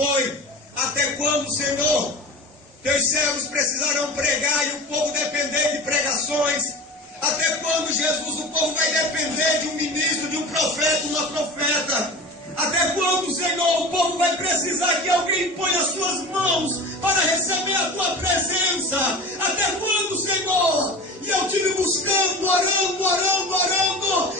foi: até quando, Senhor, teus servos precisarão pregar e o povo depender de pregações? Até quando, Jesus, o povo vai depender de um ministro, de um profeta, uma profeta? Até quando, Senhor, o povo vai precisar que alguém ponha as suas mãos para receber a tua presença? Até quando, Senhor? E eu tive buscando, orando,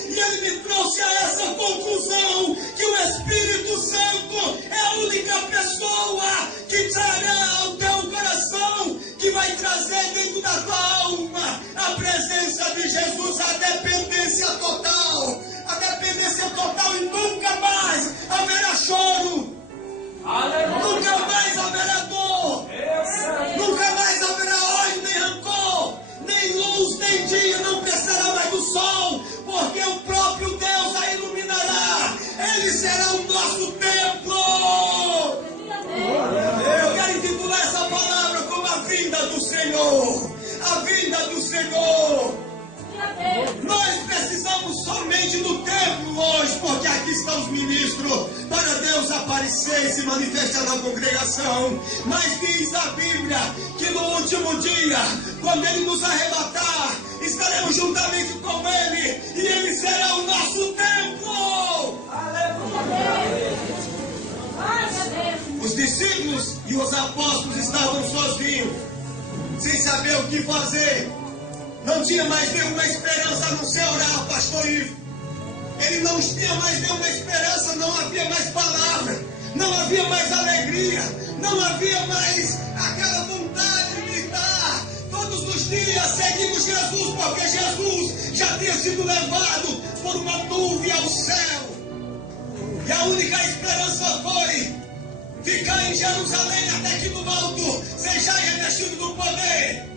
e Ele me trouxe a essa conclusão, que o Espírito Santo é a única pessoa que trará ao teu coração, que vai trazer dentro da tua alma a presença de Jesus, a dependência total, e nunca mais haverá choro, nunca mais haverá dor, nunca mais haverá ódio, nem rancor, nem luz, nem dia, não precisará mais do sol, porque o próprio Deus a iluminará. Ele será o nosso templo. Eu quero intitular essa palavra como a vinda do Senhor. A vinda do Senhor. Nós precisamos somente do templo hoje, porque aqui estão os ministros, para Deus aparecer e se manifestar na congregação. Mas diz a Bíblia que no último dia, quando Ele nos arrebatar, estaremos juntamente com Ele, e Ele será o nosso templo. Aleluia! Os discípulos e os apóstolos estavam sozinhos, sem saber o que fazer. Não tinha mais nenhuma esperança a não ser orar, pastor Ivo. Ele não tinha mais nenhuma esperança, não havia mais palavra, não havia mais alegria, não havia mais aquela vontade de gritar. Todos os dias seguimos Jesus, porque Jesus já tinha sido levado por uma nuvem ao céu. E a única esperança foi ficar em Jerusalém até que no alto sejais revestido do poder.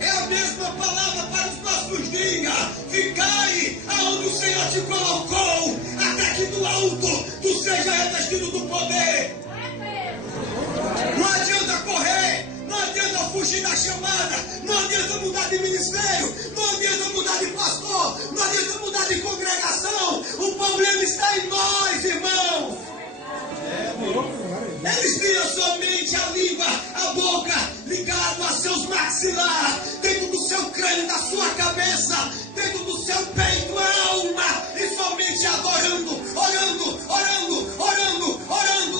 É a mesma palavra para os nossos dias. Ficai aonde o Senhor te colocou, até que do alto tu seja revestido do poder. Não adianta correr, não adianta fugir da chamada, não adianta mudar de ministério, não adianta mudar de pastor, não adianta mudar de congregação. O problema está em nós, irmãos. Eles tinham somente a língua, a boca, ligado a seus maxilar, dentro do seu crânio, da sua cabeça, dentro do seu peito, a alma, e somente adorando, orando.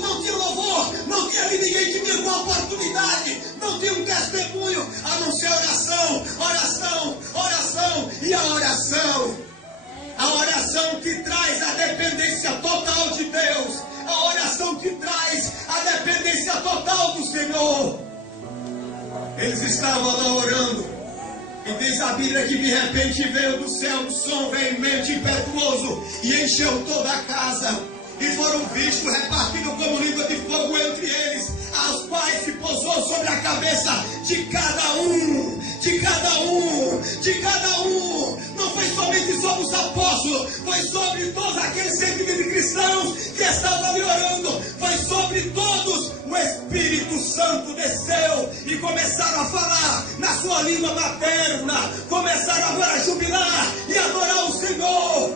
Não tinha louvor, não tinha ninguém que tinha uma oportunidade, não tinha um testemunho, a não ser oração. E a oração que traz a dependência total de Deus, a oração que traz a dependência total do Senhor. Eles estavam lá orando, e diz a Bíblia que de repente veio do céu um som veemente, impetuoso, e encheu toda a casa, e foram vistos repartidos como língua de fogo entre eles, aos quais se pousou sobre a cabeça de cada um. Não foi somente sobre os apóstolos, foi sobre todos aqueles 120 cristãos que estavam ali orando, foi sobre todos. O Espírito Santo desceu e começaram a falar na sua língua materna, começaram agora a jubilar e adorar o Senhor.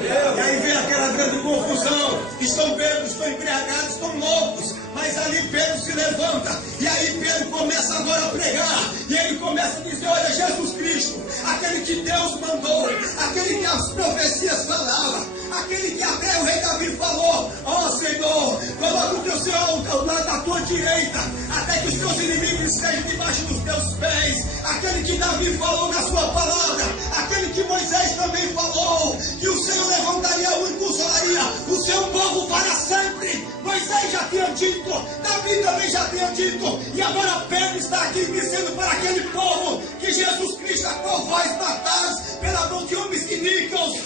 E aí vem aquela grande confusão. Estão bêbados, estão embriagados, estão loucos. Mas ali Pedro se levanta. E aí Pedro começa agora a pregar. E ele começa a dizer: olha, Jesus Cristo, aquele que Deus mandou, aquele que as profecias falavam, aquele que até o rei Davi falou: ó Senhor, coloca o teu Senhor ao lado da tua direita, até que os teus inimigos estejam debaixo dos teus pés. Aquele que Davi falou na sua palavra, aquele que Moisés também falou, que o Senhor levantaria e impulsionaria o seu povo para sempre. Moisés já tinha dito, Davi também já tinha dito, e agora Pedro está aqui dizendo para aquele povo que Jesus Cristo, a qual vós matares pela mão de homens iníquos,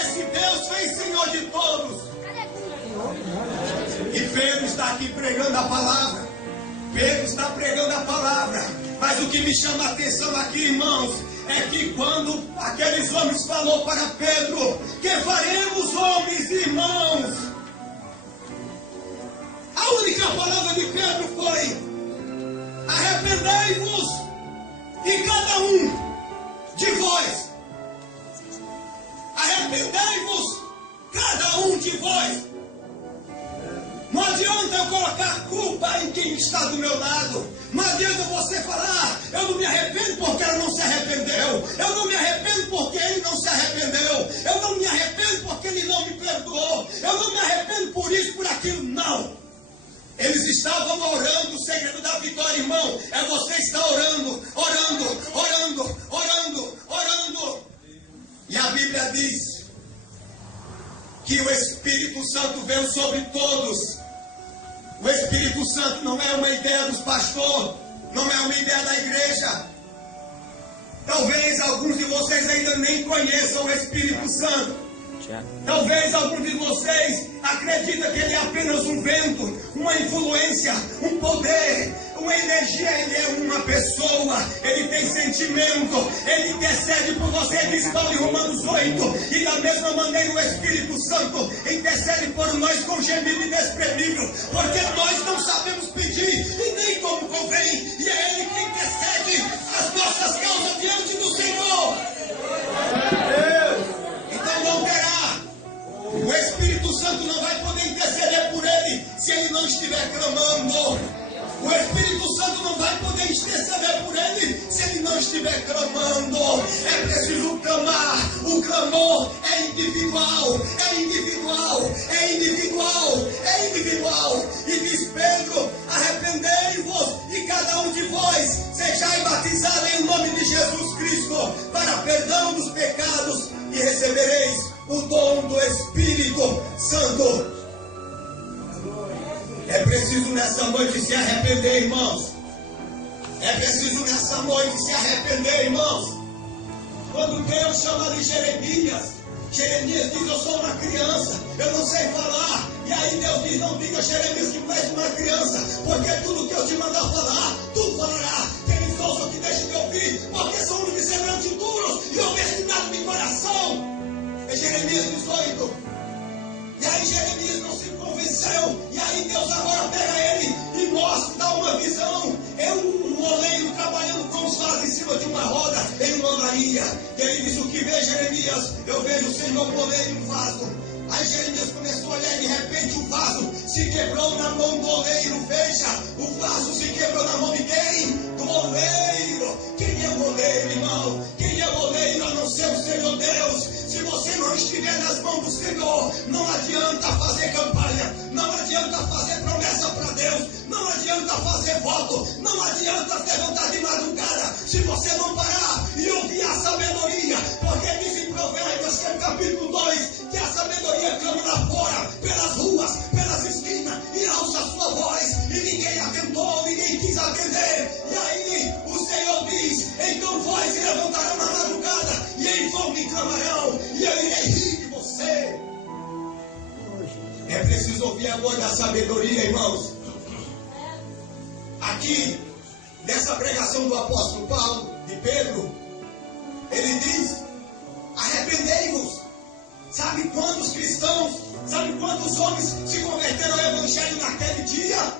esse Deus fez Senhor de todos. E Pedro está aqui pregando a palavra. Pedro está pregando a palavra. Mas o que me chama a atenção aqui, irmãos, é que quando aqueles homens falou para Pedro: que faremos, homens e irmãos? A única palavra de Pedro foi: arrependei-vos, e cada um de vós, arrependei-vos, cada um de vós. Não adianta adianta eu colocar culpa em quem está do meu lado. Não adianta você falar, eu não me arrependo porque ela não se arrependeu. Eu não me arrependo porque ele não se arrependeu. Eu não me arrependo porque ele não me perdoou. Eu não me arrependo por isso, por aquilo. Não. Eles estavam orando. O segredo da vitória, irmão, é você estar orando, orando, orando, orando, orando. E a Bíblia diz que o Espírito Santo veio sobre todos. O Espírito Santo não é uma ideia dos pastores, não é uma ideia da igreja. Talvez alguns de vocês ainda nem conheçam o Espírito Santo. Talvez alguns de vocês acreditem que ele é apenas um vento, uma influência, um poder, uma energia. Ele é uma pessoa, ele tem sentimento, ele intercede por você. Diz Paulo em Romanos 8, e da mesma maneira o Espírito Santo intercede por nós com gemido inexprimível, porque nós não sabemos pedir e nem como convém, e é ele que intercede as nossas causas diante do Senhor. Então não terá. O Espírito Santo não vai poder interceder por ele se ele não estiver clamando. O Espírito Santo não vai poder interceder por ele se ele não estiver clamando. É preciso clamar. O clamor é individual, é individual, é individual, é individual. E diz Pedro: arrependei-vos e cada um de vós sejais batizado em nome de Jesus Cristo para perdão dos pecados e recebereis o dom do Espírito Santo. É preciso nessa noite se arrepender, irmãos. É preciso nessa noite se arrepender, irmãos. Quando Deus chama de Jeremias, Jeremias diz: eu sou uma criança, eu não sei falar. E aí Deus diz: não diga, Jeremias, que tu és uma criança, porque tudo que eu te mandar falar, tu falarás. Quem ouça que deixe de ouvir, porque são uns semelhantes duros e obstinados de coração. É Jeremias 18. E aí Jeremias não se convenceu. E aí Deus agora pega ele e mostra, dá uma visão. É um oleiro trabalhando com os vasos em cima de uma roda, em uma varinha. E ele diz: o que vê, Jeremias? Eu vejo o Senhor poder em um vaso. Aí Jeremias começou a olhar e de repente o vaso se quebrou na mão do oleiro. Veja, o vaso se quebrou na mão de quem? Do oleiro. Quem é o oleiro, irmão? Quem é o oleiro a não ser o Senhor Deus? Se você não estiver nas mãos do Senhor, não adianta fazer campanha, não adianta fazer promessa para Deus, não adianta fazer voto, não adianta levantar de madrugada, se você não parar e ouvir a sabedoria, porque diz em Provérbios, que é o capítulo 2, que a sabedoria clama lá fora, pelas ruas, pelas esquinas, e alça a sua voz, e ninguém atentou, ninguém quis atender. E aí o Senhor diz: então vós levantarão na madrugada, e em vão me clamarão, e eu irei rir de você. É preciso ouvir agora a sabedoria, irmãos. Aqui, nessa pregação do apóstolo Paulo, de Pedro, ele diz: arrependei-vos. Sabe quantos cristãos, sabe quantos homens se converteram ao Evangelho naquele dia?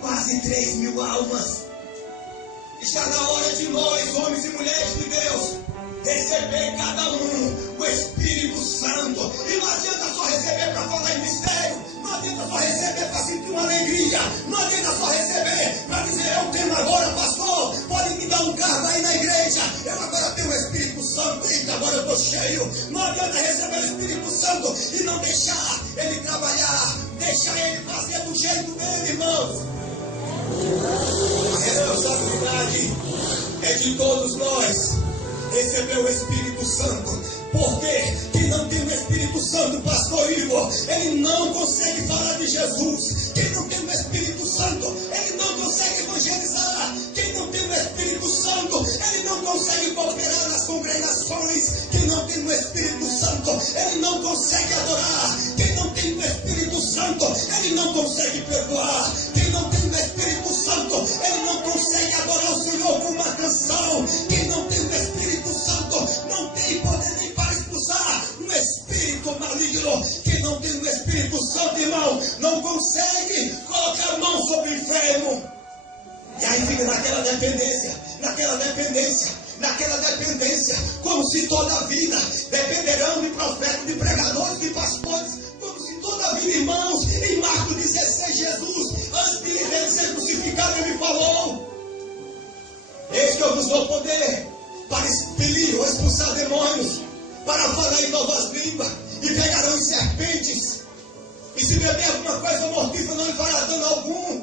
Quase 3.000 almas. Está na hora de nós, homens e mulheres de Deus, receber cada um o Espírito Santo. E não adianta só receber para falar em mistério, não adianta só receber para sentir uma alegria, não adianta só receber para dizer: eu tenho agora, pastor, pode me dar um cargo aí na igreja, eu agora tenho o Espírito Santo, e agora eu estou cheio. Não adianta receber o Espírito Santo e não deixar ele trabalhar, deixar ele fazer do jeito dele, irmãos. A responsabilidade é de todos nós receber o Espírito Santo. Porque quem não tem o Espírito Santo, pastor Igor, ele não consegue falar de Jesus. Quem não tem o Espírito Santo, ele não consegue evangelizar. Quem não tem o Espírito Santo, ele não consegue cooperar nas congregações. Quem não tem o Espírito Santo, ele não consegue adorar. Quem não tem o Espírito Santo, ele não consegue perdoar. Quem não tem o Espírito Santo, ele não consegue adorar o Senhor com uma canção. Quem não tem o Espírito Santo, não tem poder nem para expulsar um espírito maligno. Quem não tem o Espírito Santo, irmão, não consegue colocar a mão sobre o enfermo. E aí fica naquela dependência, como se toda a vida dependerão de profetas, de pregadores, de pastores, como se toda a vida, irmãos, em Marcos 16, Jesus Senhor nos deu poder para expelir ou expulsar demônios, para falar em novas línguas, e pegarão em serpentes, e se beber alguma coisa mortífera não lhe fará dano algum,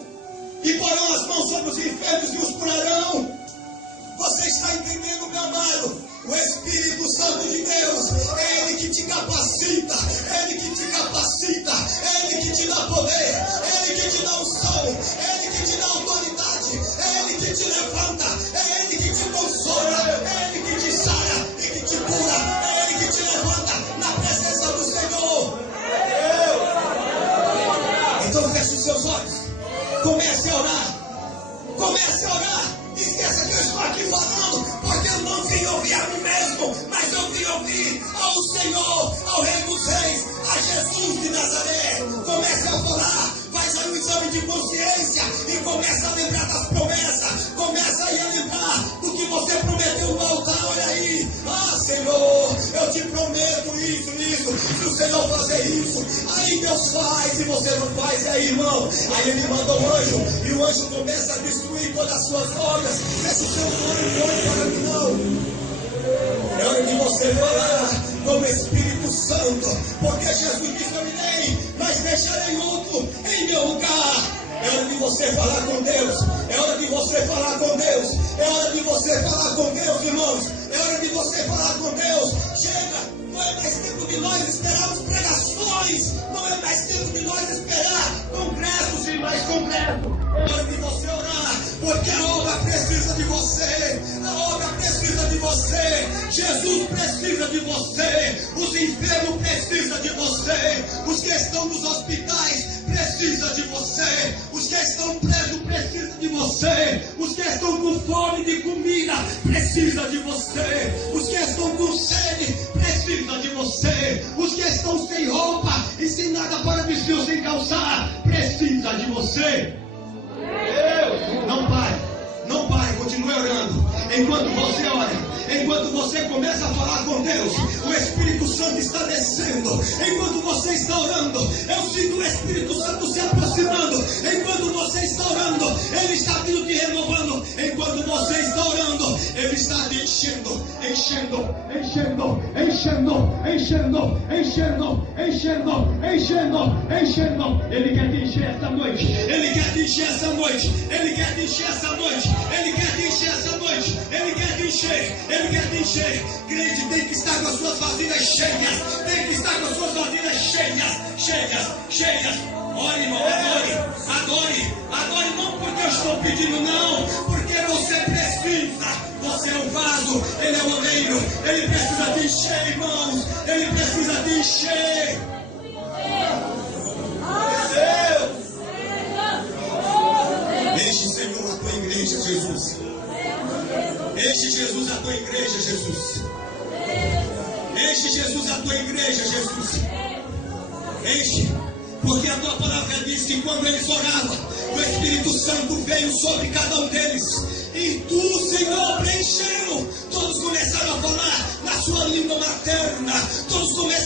e porão as mãos sobre os enfermos e os curarão. Você está entendendo, meu amado? O Espírito Santo de Deus é Ele que te capacita, é Ele que te capacita, é Ele que te dá poder, é Ele que te dá unção, é Ele que te dá autoridade, é Ele que te levanta, é Ele que te consola, é Ele que te sara e que te cura, é Ele que te levanta na presença do Senhor. Então feche os seus olhos, comece a orar, comece a orar. Esqueça que eu estou aqui falando, porque eu não vim ouvir a mim mesmo, mas eu vim ouvir ao Senhor, ao Rei dos Reis, a Jesus de Nazaré. Comece a falar, faz aí um exame de consciência e começa a lembrar das promessas, começa aí a lembrar do que você prometeu no altar. Olha aí, Senhor, eu te prometo isso. Se o Senhor fazer isso, aí Deus faz, e você não faz, e aí, irmão, aí Ele manda o anjo, e o anjo começa a destruir todas as suas obras. Feche o seu olho para mim, não. É hora de você falar com o Espírito Santo, porque Jesus disse: eu irei, mas deixarei outro em meu lugar. É hora de você falar com Deus, é hora de você falar com Deus, é hora de você falar com Deus, irmãos, é hora de você falar com Deus. Chega, não é mais tempo de nós esperarmos pregações, não é mais tempo de nós esperar congressos e mais congressos. É hora de você orar, porque a obra precisa de você, a obra precisa de você, Jesus precisa de você, os enfermos precisam de você, os que estão nos hospitais precisam de você, os que estão presos precisam de você, os que estão com fome de comida precisam de você, os que estão com sede precisam de você, os que estão sem roupa e sem nada para vestir ou sem calçar precisam de você. Não pare, continue orando. Enquanto você ora, enquanto você começa a falar com Deus, o Espírito Santo está descendo. Enquanto você está orando, eu sinto o Espírito Santo se aproximando. Enquanto você está orando, Ele está vindo te renovando. Enquanto você está orando, Ele está te enchendo. Ele quer te encher essa noite. Ele quer te encher essa noite. Ele quer te encher essa noite. Ele quer te encher essa noite. Ele quer te encher. Ele quer te encher. Crente tem que estar com as suas vasilhas cheias. Tem que estar com as suas vasilhas cheias. Ore, irmão, adore, não porque eu estou pedindo, não, porque você precisa. Você é o vaso, Ele é o oleiro, Ele precisa te encher, irmãos, Ele precisa te encher. Enche, Senhor, a tua igreja, Jesus. Enche, Jesus, a tua igreja, Jesus. Enche, Jesus, a tua igreja, Jesus. Enche, porque a tua palavra diz que quando eles oravam, o Espírito Santo veio sobre cada um deles, e tu, Senhor, preencheu. Todos começaram a falar na sua língua materna, todos começaram